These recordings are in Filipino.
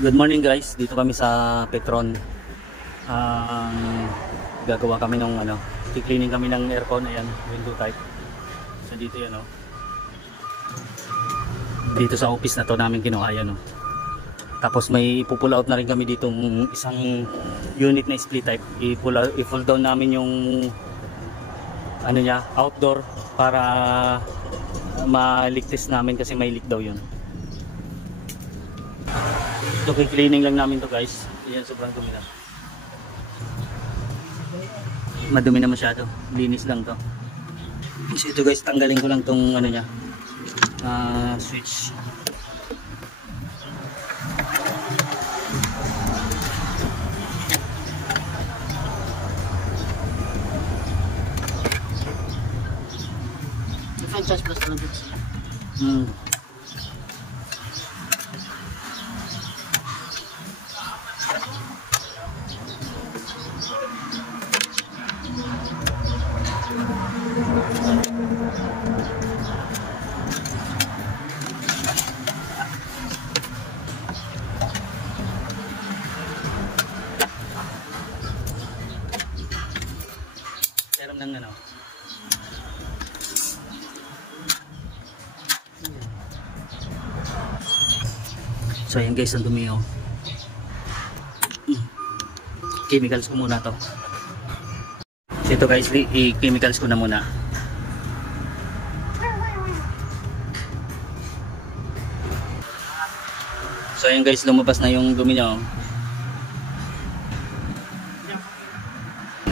Good morning guys, dito kami sa Petron. Gagawa kami ng cleaning kami ng aircon, ayan, window type. So dito yan dito sa office na to namin kinuha yan Tapos may ipupull out na rin kami dito isang unit na split type. I-pull down namin yung niya, outdoor para maligtas namin kasi may leak daw yun. So cleaning lang namin to guys. Ayan, sobrang dumi na. Madumi na masyado. Linis lang to. So ito guys, tanggalin ko lang tong niya, switch. Franchise plus products. Serum ng So ayan guys, ang dumi Chemicals ko muna to. So ito guys, i-chemicals ko na muna. So ayan guys, lumabas na yung dumi niya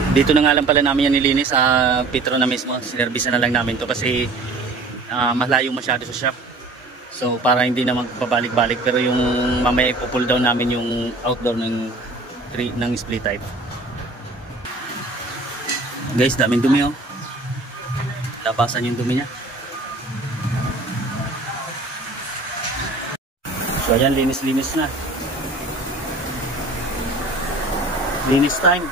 Dito na nga lang pala namin yan nilinis sa Petron na mismo. Sinervisa na lang namin to kasi malayo masyado sa shop. So para hindi na magpabalik-balik, pero yung mamaya ipo-pull down namin yung outdoor ng split type. Guys, daming dumi Labasan yung dumi niya. So ayan, linis-linis na. Linis time.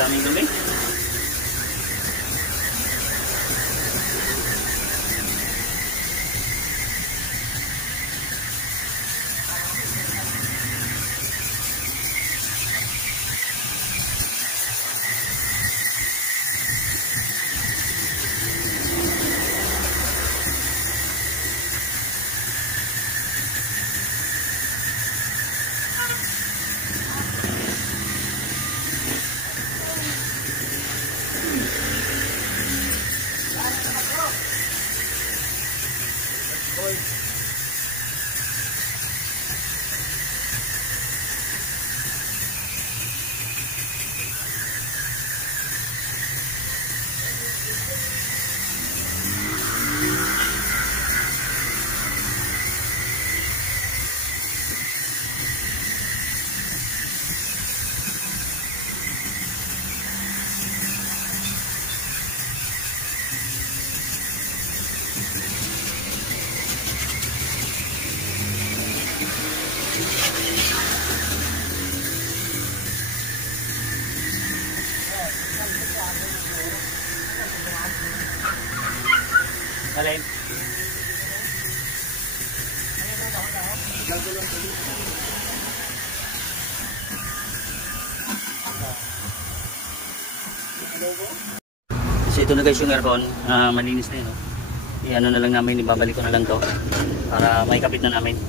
Daming dumi. Alin? So ito na guys yung aircon, malinis na yun I-ano na lang namin, ibabalik ko na lang to para may kapit na namin.